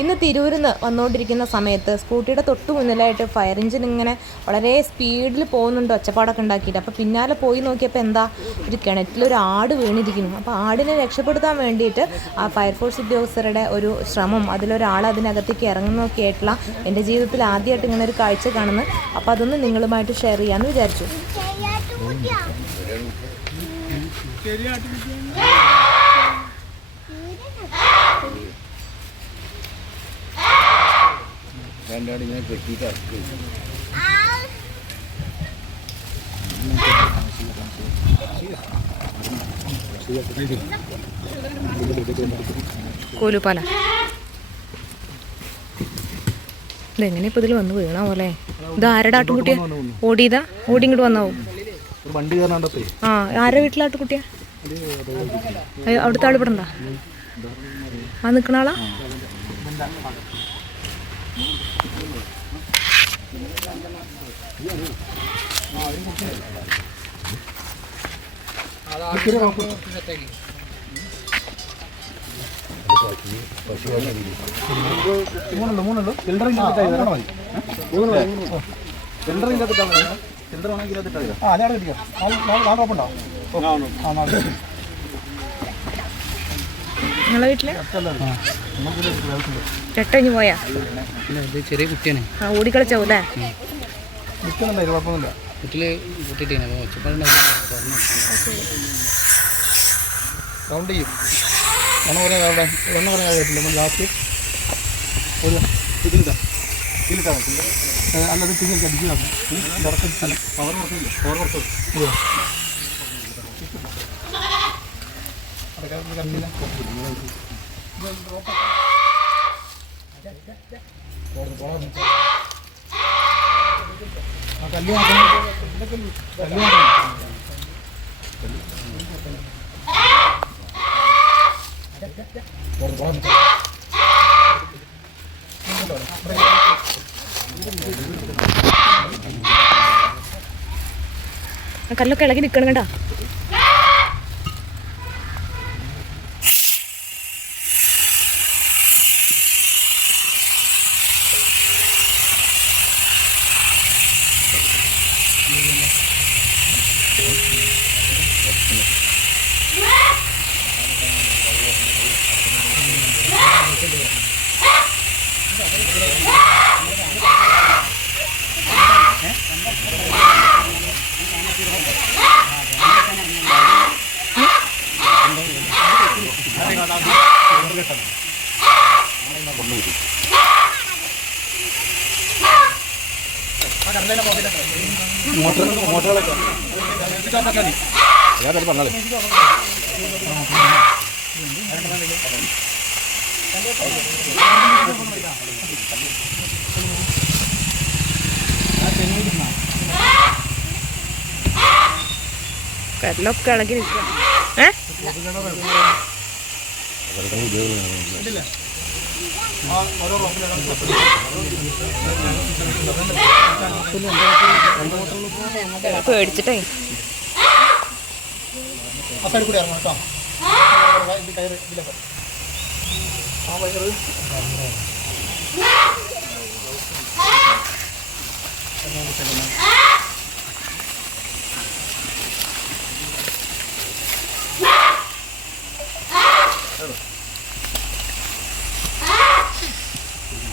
ഇന്ന് തിരൂരിൽ നിന്ന് വന്നുകൊണ്ടിരിക്കുന്ന സമയത്ത് സ്കൂട്ടിയുടെ തൊട്ട് മുന്നിലായിട്ട് ഫയർ എഞ്ചിൻ ഇങ്ങനെ വളരെ സ്പീഡിൽ പോകുന്നുണ്ട് ഒച്ചപ്പാടൊക്കെ ഉണ്ടാക്കിയിട്ട്. അപ്പോൾ പിന്നാലെ പോയി നോക്കിയപ്പോൾ എന്താ? ഒരു കിണറ്റിലൊരു ആട് വീണിരിക്കുന്നു. അപ്പോൾ ആടിനെ രക്ഷപ്പെടുത്താൻ വേണ്ടിയിട്ട് ആ ഫയർഫോഴ്സ് ഉദ്യോഗസ്ഥരുടെ ഒരു ശ്രമം അതിലൊരാൾ അതിനകത്തേക്ക് ഇറങ്ങുന്നൊക്കെ ആയിട്ടുള്ള എന്റെ ജീവിതത്തിൽ ആദ്യമായിട്ട് ഇങ്ങനെ ഒരു കാഴ്ച കാണുന്നു. അപ്പോൾ അതൊന്ന് നിങ്ങളുമായിട്ട് ഷെയർ ചെയ്യാമെന്ന് വിചാരിച്ചു. രണ്ടാട് ഇങ്ങനെ കെട്ടിയിട്ട് ഇറക്കി കോലുപാല. ഇതെങ്ങനെ ഇപ്പൊ ഇതിൽ വന്ന് വീണോ പോലെ ഇത് ആരുടെ ആട്ടുകുട്ടിയാ? ഓടിയതാ? ഓടി ഇങ്ങോട്ട് വന്നാവും? ആ ആരുടെ വീട്ടിലെ ആട്ടുകുട്ടിയാ? അയ്യോ, അവിടുത്തെ ഇവിടെ ആ നിക്കണ ആളാ? മൂന്നുള്ളൂ മൂന്നുള്ളൂ ചില്ലറ ഇല്ലാത്തിട്ടാ മതി ചില്ലറ ഇല്ലാത്തിട്ടാ മതി ചില്ലറ ആണെങ്കിൽ ഇല്ലാത്തിട്ടാ ആ. കിട്ടിയോ നാല് ഡ്രോപ്പ് ഉണ്ടാവും ആ നാല് നിങ്ങളെ വീട്ടിൽ രട്ടഞ്ഞു പോയാ? ചെറിയ കുട്ടിയാണ്. ആ ഓടിക്കളിച്ചാവും അല്ലേ നിൽക്കുന്നുണ്ടായിരുന്നു കുഴപ്പമൊന്നുമില്ല വീട്ടിൽ കൂട്ടിയിട്ടേ അപ്പോൾ ഒച്ചപ്പാടുണ്ടായിരുന്നു സൗണ്ട് ചെയ്യും എണ്ണ പറഞ്ഞാൽ അവിടെ എണ്ണ പറഞ്ഞാൽ കേട്ടില്ല നമ്മൾ ലാസ്റ്റ് ഒരു ഇതിലിട്ടാ ഇതിലിട്ടാ അല്ലാതെ തിരിഞ്ഞ് അടിച്ചു പവർ കുറച്ചില്ല പവർ കുറച്ചു കല്ല് മാറ്റണം കല്ല് മാറ്റണം ആ കല്ലൊക്കെ ഇളകി നിൽക്കണം കണ്ടാ മോട്ടർ മോട്ടറുകളൊക്കെ ഇളകി നിൽക്കുക. ഏ? പേടിച്ചിട്ടേ. ആ സൈഡിൽ കൂടി ഇറങ്ങണം കേട്ടോ. ഇത് കയറി ഇതിലൊക്കെ ആ വയറ്. മറ്റേ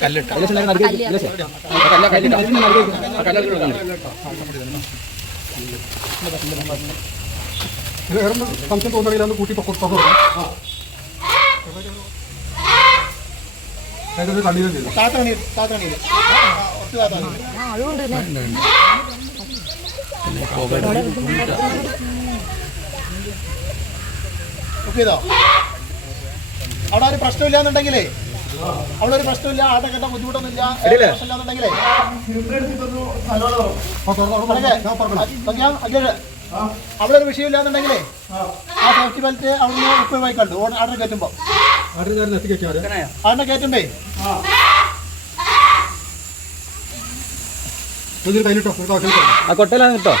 കല്ല് വേണം ആ കല്ല് ഇറങ്ങാൽ സേഫ്റ്റി ബെൽറ്റ് കുപ്പി കല്ലിട്ട് സംശയം തോന്നണില്ല കൂട്ടി പൊക്കോട്ടോ അവിടെ ഒരു പ്രശ്നമില്ല എന്നുണ്ടെങ്കിലേ അവിടെ ഒരു പ്രശ്നമില്ല ആട്ടെ കേട്ട ബുദ്ധിമുട്ടൊന്നുമില്ല പ്രശ്നമില്ലാന്നുണ്ടെങ്കിലേ. അവിടെ ഒരു വിഷയം ഇല്ലാന്നുണ്ടെങ്കിലേ ആ സേഫ്റ്റി ബെൽറ്റ് അവിടുന്ന് ഉപ്പ് വായിക്കണ്ടു ആടെ കയറ്റുമ്പോ? ആടെ കയറ്റുമ്പേ? ആ കൊട്ടയിലാണ് കേട്ടോ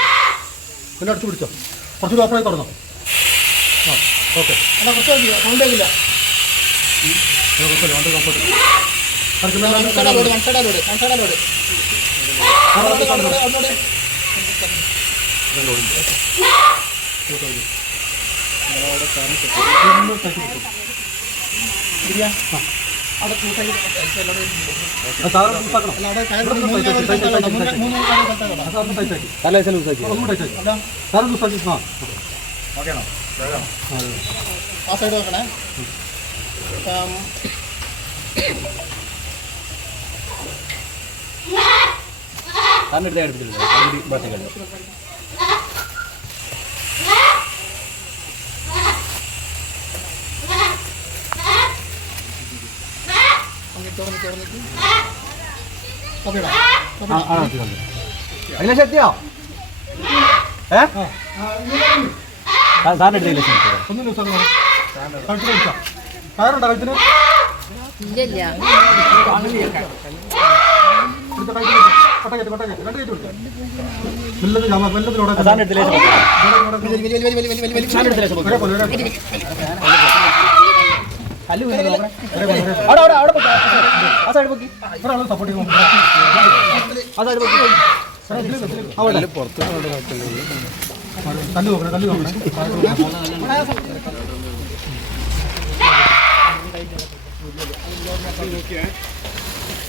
പിന്നെ അടുത്ത് പിടിച്ചോ. കുറച്ച് ഓപ്പണായി തുറന്നോ. ആ ഓക്കെ. എന്നാ കുറച്ച് മതി ഇല്ല തല വെച്ചാൽ ലൂസാക്കി ആ സൈഡ് നോക്കണേ സാറിന് എടുത്ത് എടുത്തിട്ടില്ല. ബാറ്റൊക്കെ ഓക്കെടാ. അതിലെ എത്തിയോ? ഏ? സാറിന് എടുത്തില്ല ഒന്ന് കയറുണ്ടോ കഴുത്തിന് ഇല്ലില്ല പോലെ. കല്ല് നോക്കണേ അവിടെ അവിടെ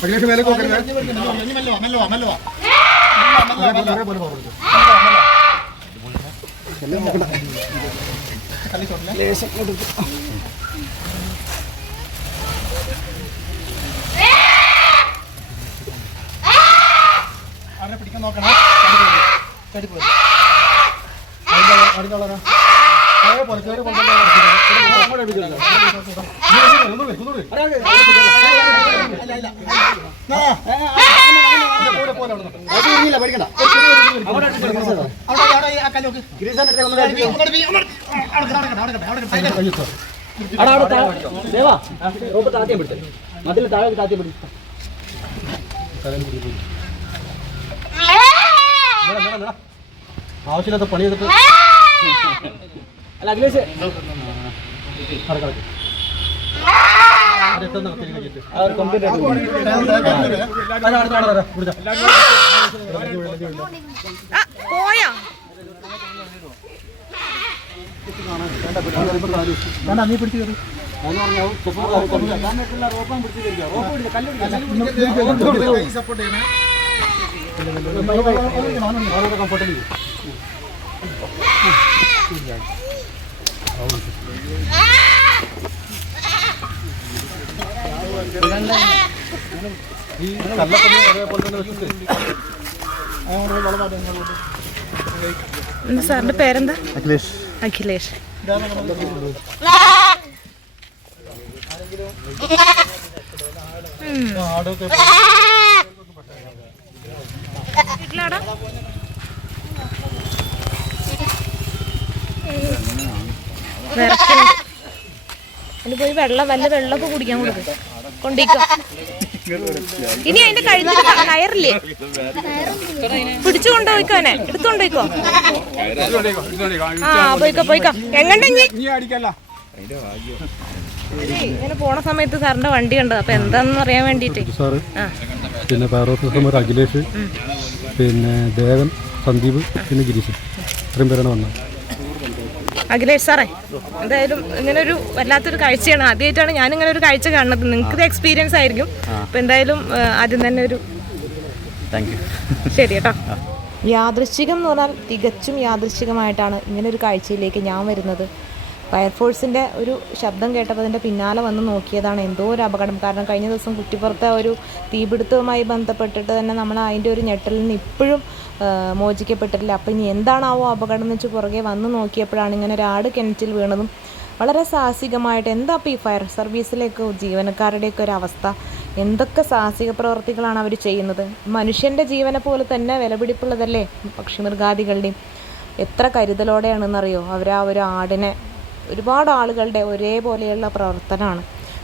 കല്ല് മേലെ നോക്കരുത് പിടിക്കാൻ നോക്കണം അടിക്കാളാ അതേ ദേവാ റോപ്പ് ആവശ്യമില്ലാത്ത പണി അല്ല അഖിലേഷ് പോയി. വേണ്ട, നീ പിടിച്ച് കയറി. കംഫർട്ടബിൾ. ഈ തന്നെ സാറിന്റെ പേരെന്താ? അഖിലേഷ്. അഖിലേഷ്. വീട്ടിലാടാ വിറക്കുന്നുണ്ട് അതിന് പോയി വെള്ളം വല്ല വെള്ളമൊക്കെ കുടിക്കാൻ കൊടുക്കും. കൊണ്ടിക്കോ ഇനി അതിന്റെ കഴുത്തിൽ കയറില്ലേ? പിടിച്ചു കൊണ്ടുപോയിക്കോനെ എടുത്തു കൊണ്ടുപോയിക്കോ ആ പോയിക്കോ പോയിക്കോ. എങ്ങനെ ഇങ്ങനെ പോണ സമയത്ത് സാറിന്റെ വണ്ടി ഉണ്ട് അപ്പൊ എന്താന്ന് അറിയാൻ വേണ്ടിട്ട് സാറ്. പിന്നെ ഫയർ ഓഫീസർ അഖിലേഷ് പിന്നെ ദേവൻ സന്ദീപ് പിന്നെ ഗിരീഷ്. ഇത്രയും പേരാണ് വന്നത്. അഖിലേഷ് സാറേ എന്തായാലും ഇങ്ങനെ ഒരു വല്ലാത്തൊരു കാഴ്ചയാണ്. ആദ്യമായിട്ടാണ് ഞാൻ ഇങ്ങനെ ഒരു കാഴ്ച കാണുന്നത്. നിങ്ങൾക്ക് ഇത് എക്സ്പീരിയൻസ് ആയിരിക്കും അപ്പൊ എന്തായാലും ആദ്യം തന്നെ ഒരു ശരി കേട്ടോ. യാദൃശ്ചികം എന്ന് പറഞ്ഞാൽ തികച്ചും യാദൃശ്ചികമായിട്ടാണ് ഇങ്ങനെ ഒരു കാഴ്ചയിലേക്ക് ഞാൻ വരുന്നത്. ഫയർഫോഴ്സിന്റെ ഒരു ശബ്ദം കേട്ടപ്പോൾ അതിന്റെ പിന്നാലെ വന്ന് നോക്കിയതാണ് എന്തോ ഒരു അപകടം. കാരണം കഴിഞ്ഞ ദിവസം കുറ്റിപ്പുറത്തെ ഒരു തീപിടുത്തവുമായി ബന്ധപ്പെട്ടിട്ട് തന്നെ നമ്മൾ അതിന്റെ ഒരു ഞെട്ടലിൽ നിന്ന് ഇപ്പോഴും മോചിക്കപ്പെട്ടിട്ടില്ല. അപ്പോൾ ഇനി എന്താണാവോ അപകടം എന്ന് വെച്ച് പുറകെ വന്ന് നോക്കിയപ്പോഴാണ് ഇങ്ങനെ ഒരു ആട് കിണറ്റിൽ വീണതും വളരെ സാഹസികമായിട്ട് എന്താ ഇപ്പോൾ ഈ ഫയർ സർവീസിലേക്ക് ജീവനക്കാരുടെയൊക്കെ ഒരു അവസ്ഥ? എന്തൊക്കെ സാഹസിക പ്രവർത്തികളാണ് അവർ ചെയ്യുന്നത്? മനുഷ്യന്റെ ജീവനെ പോലെ തന്നെ വിലപിടിപ്പുള്ളതല്ലേ പക്ഷിമൃഗാദികളുടെയും? എത്ര കരുതലോടെയാണെന്നറിയോ? അവർ ആ ഒരു ആടിനെ ഒരുപാട് ആളുകളുടെ ഒരേപോലെയുള്ള പ്രവർത്തനമാണ്.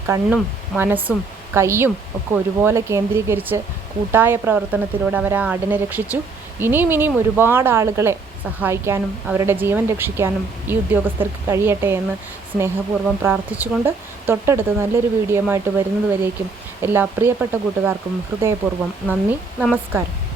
കണ്ണും മനസ്സും കൈയും ഒക്കെ ഒരുപോലെ കേന്ദ്രീകരിച്ച് കൂട്ടായ പ്രവർത്തനത്തിലൂടെ അവർ ആ ആടിനെ രക്ഷിച്ചു. ഇനിയും ഇനിയും ഒരുപാട് ആളുകളെ സഹായിക്കാനും അവരുടെ ജീവൻ രക്ഷിക്കാനും ഈ ഉദ്യോഗസ്ഥർക്ക് കഴിയട്ടെ എന്ന് സ്നേഹപൂർവം പ്രാർത്ഥിച്ചുകൊണ്ട് തൊട്ടടുത്ത് നല്ലൊരു വീഡിയോ ആയിട്ട് വരുന്നതുവരേക്കും എല്ലാ പ്രിയപ്പെട്ട കൂട്ടുകാർക്കും ഹൃദയപൂർവം നന്ദി നമസ്കാരം.